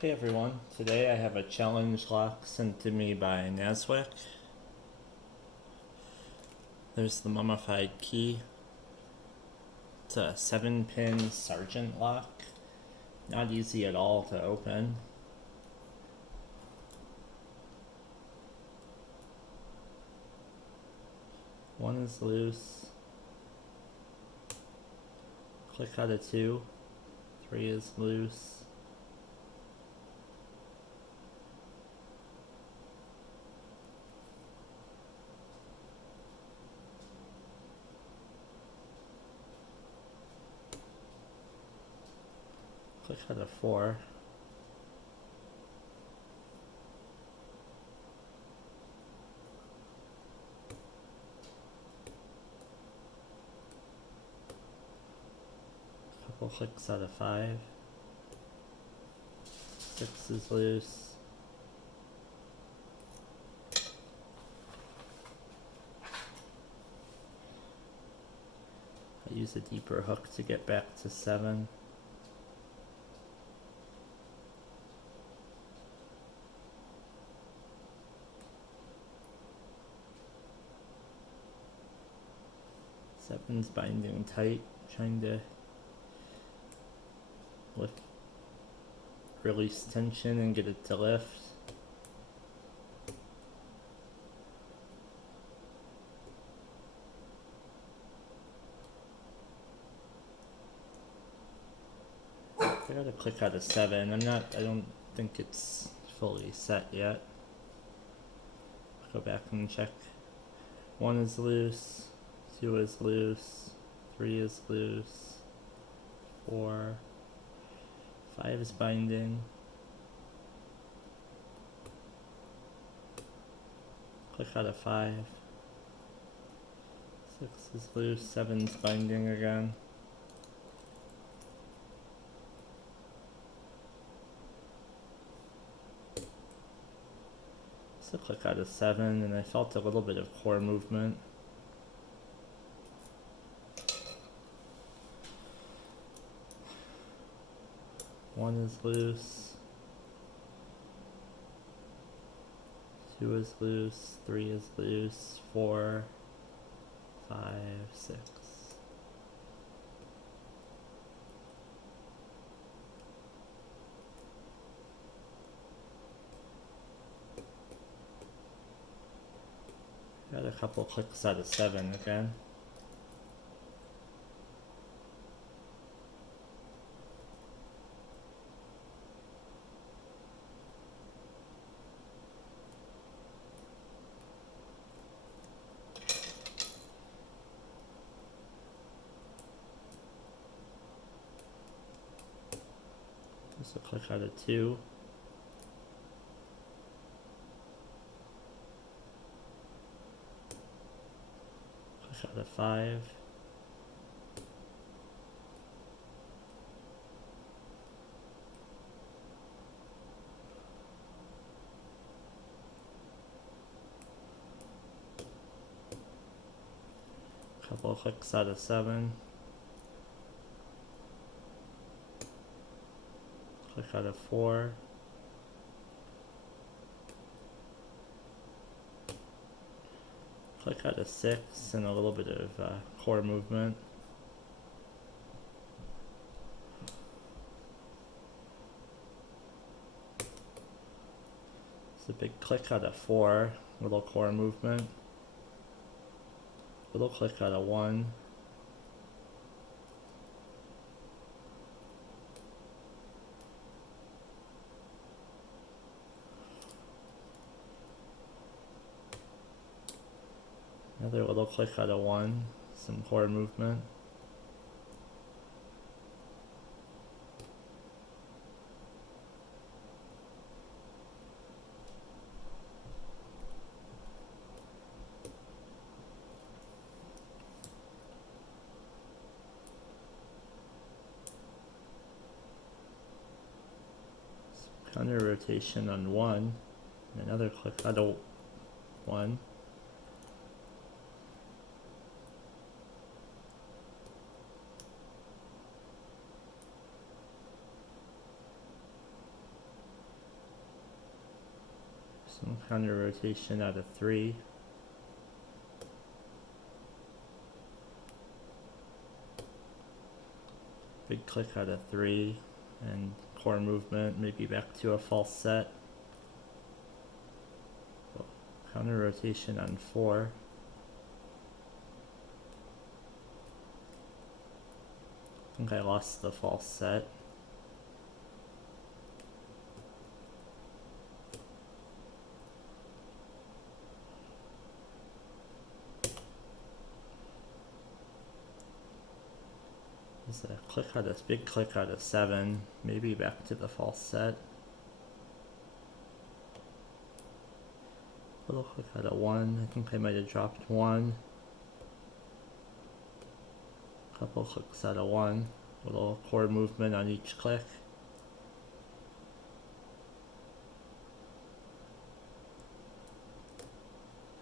Hey everyone, today I have a challenge lock sent to me by Naswek. There's the mummified key. It's a 7-pin Sargent lock. Not easy at all to open. One is loose. Click out of 2. 3 is loose. Click out of 4. Couple clicks out of 5. 6 is loose. I use a deeper hook to get back to 7. Seven's binding tight, trying to release tension and get it to lift. I gotta click out of 7. I don't think it's fully set yet. Go back and check. 1 is loose, 2 is loose, 3 is loose, 4, 5 is binding. Click out of 5. 6 is loose, 7's binding again. So click out of 7, and I felt a little bit of core movement. One is loose, 2 is loose, 3 is loose, 4, 5, 6. Got a couple clicks out of 7 again. So click out of 2. Click out of 5. Couple clicks out of 7. Click out of 4. Click out of 6 and a little bit of core movement. It's a big click out of 4, little core movement. Little click out of 1. Another little click out of 1, some core movement. Counter rotation on 1, and another click out of 1. Some counter rotation out of 3. Big click out of 3 and core movement, maybe back to a false set. Counter rotation on 4. I think I lost the false set. There's a click out of big click out of 7, maybe back to the false set. Little click out of 1. I think I might have dropped 1. Couple clicks out of 1. Little core movement on each click.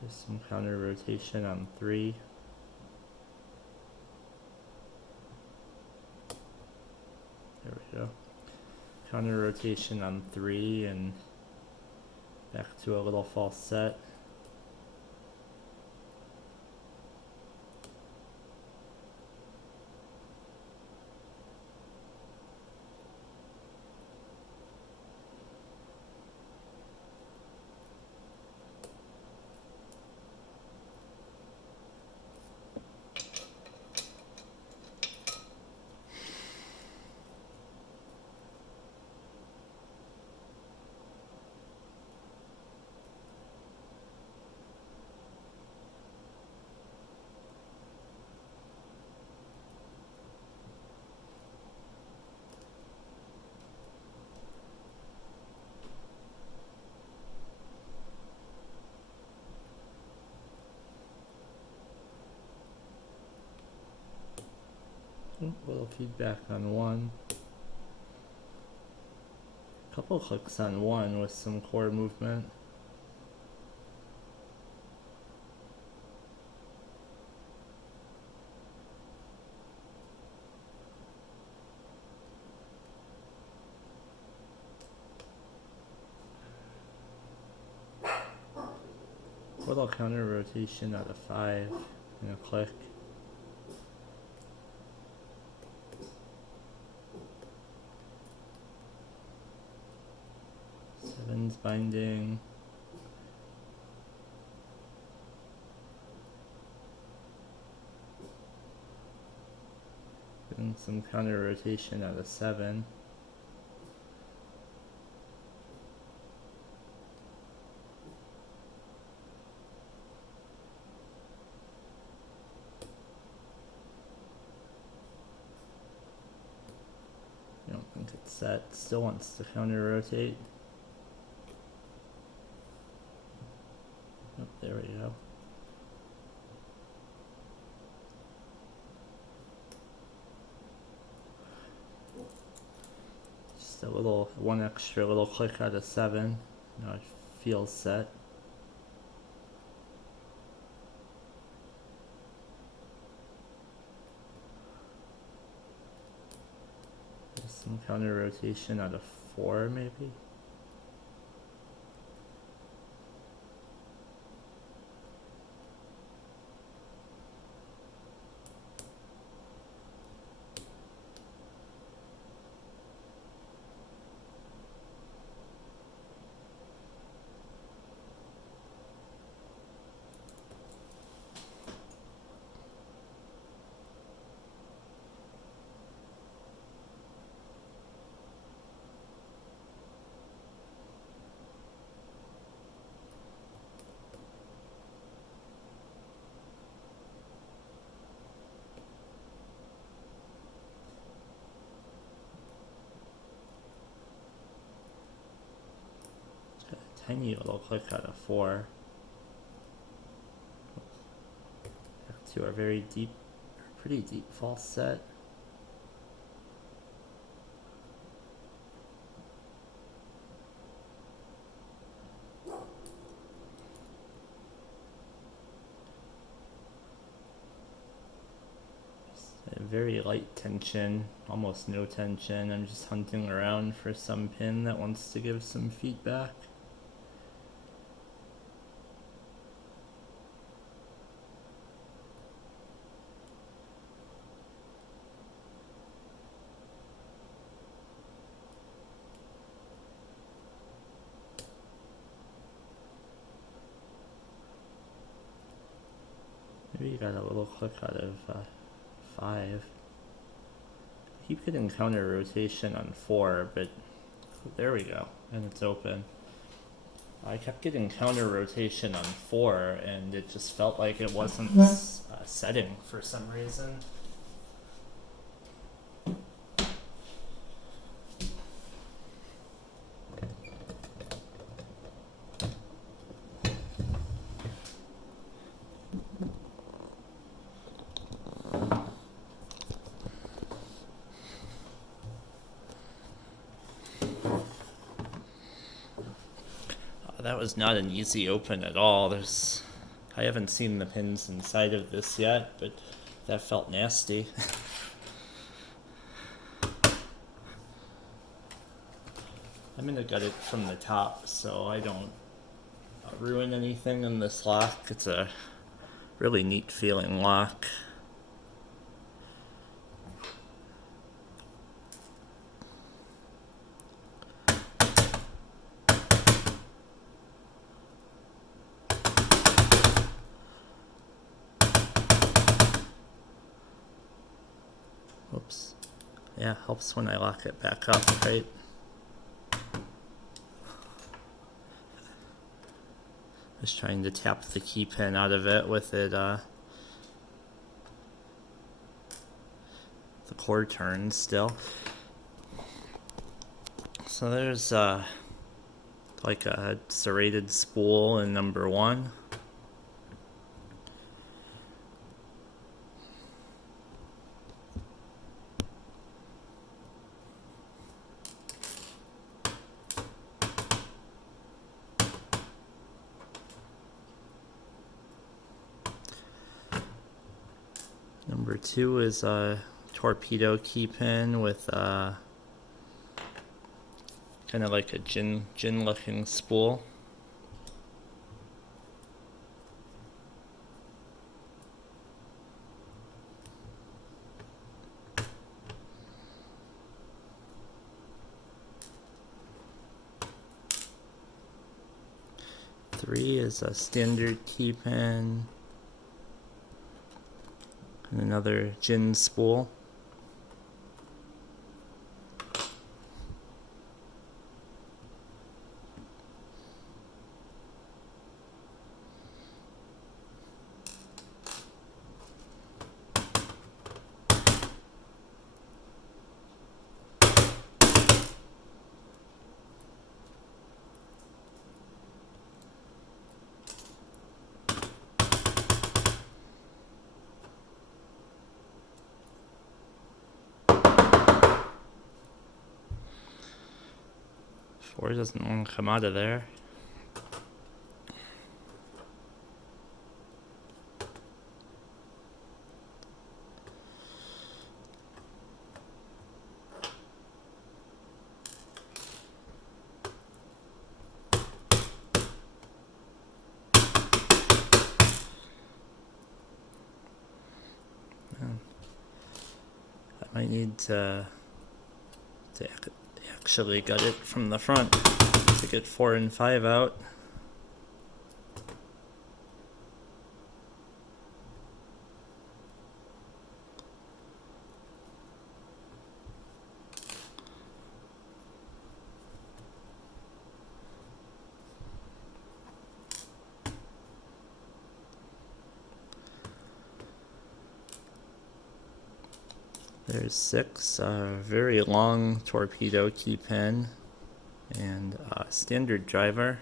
There's some counter rotation on 3. There we go. Counter rotation on 3 and back to a little false set. Little feedback on 1. Couple clicks on 1 with some core movement. Little counter rotation out of 5 and a click. Binding. Doing some counter rotation out of 7. I don't think it's set. Still wants to counter rotate. Oh, there we go. Just a little, 1 extra little click out of 7. Now it feels set. There's some counter rotation out of 4 maybe. Tiny little click out of 4. Back to our very deep, pretty deep false set. Just a very light tension, almost no tension. I'm just hunting around for some pin that wants to give some feedback. you got a little click out of 5. I keep getting counter rotation on 4, but there we go, and it's open. I kept getting counter rotation on 4, and it just felt like it wasn't setting for some reason. That was not an easy open at all. I haven't seen the pins inside of this yet, but that felt nasty. I'm gonna gut it from the top so I don't ruin anything in this lock. It's a really neat feeling lock. Oops. Yeah, helps when I lock it back up, right? Just trying to tap the key pin out of it with it, the cord turns still. So there's like a serrated spool in number 1. Number 2 is a torpedo key pin with kind of like a gin looking spool. Three is a standard key pin. And another gin spool. Four doesn't want to come out of there. I might need to actually gut it from the front to get 4 and 5 out. There's 6, very long torpedo key pin and standard driver.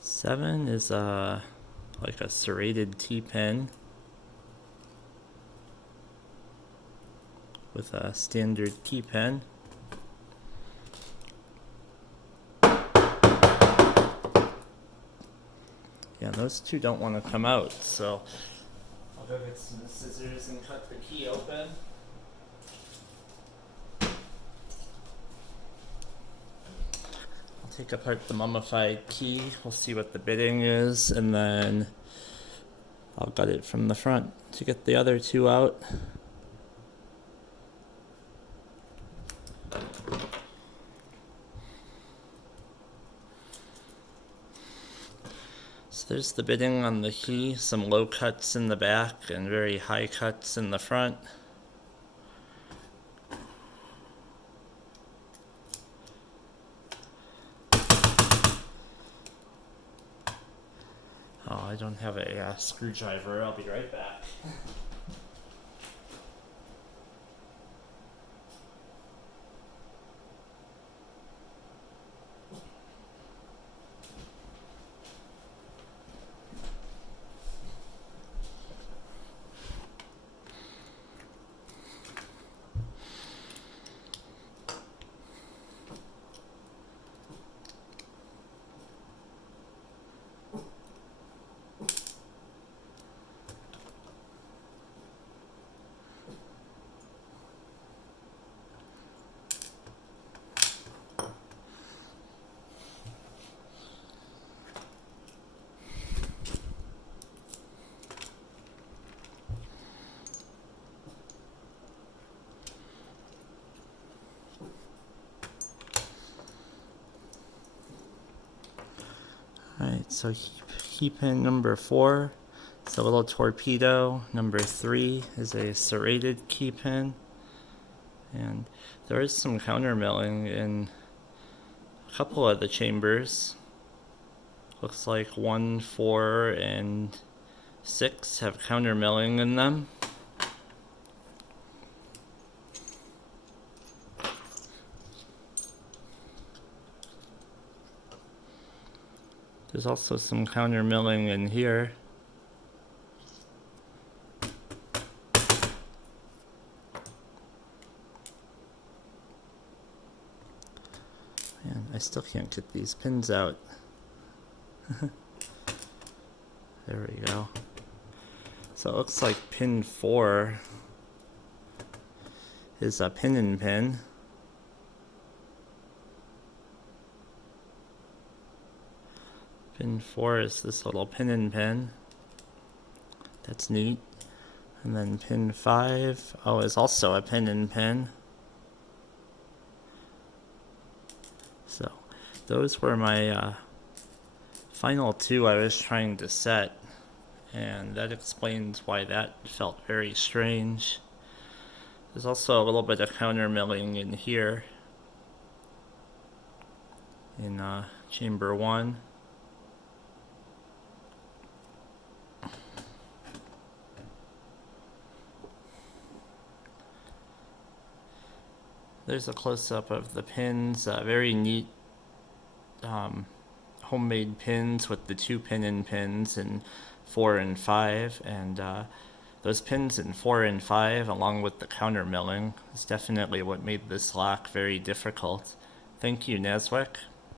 Seven is like a serrated T-pin with a standard key pin. Yeah, those two don't want to come out, so I'll go get some scissors and cut the key open. I'll take apart the mummified key, we'll see what the bitting is, and then I'll gut it from the front to get the other two out. there's the bidding on the key, some low cuts in the back and very high cuts in the front. Oh, I don't have a screwdriver. I'll be right back. Alright, so key pin number 4 is a little torpedo. Number 3 is a serrated key pin. And there is some countermilling in a couple of the chambers. Looks like 1, 4, and 6 have countermilling in them. There's also some countermilling in here. Man, I still can't get these pins out. There we go. So it looks like pin 4 is a pin and pin. Pin 4 is this little pin and pin. That's neat. And then pin 5, is also a pin and pin. So those were my final 2 I was trying to set, and that explains why that felt very strange. There's also a little bit of countermilling in here in chamber 1. There's a close-up of the pins, very neat homemade pins with the 2 pin and pins in 4 and 5, and those pins in 4 and 5 along with the countermilling is definitely what made this lock very difficult. Thank you, Naswek.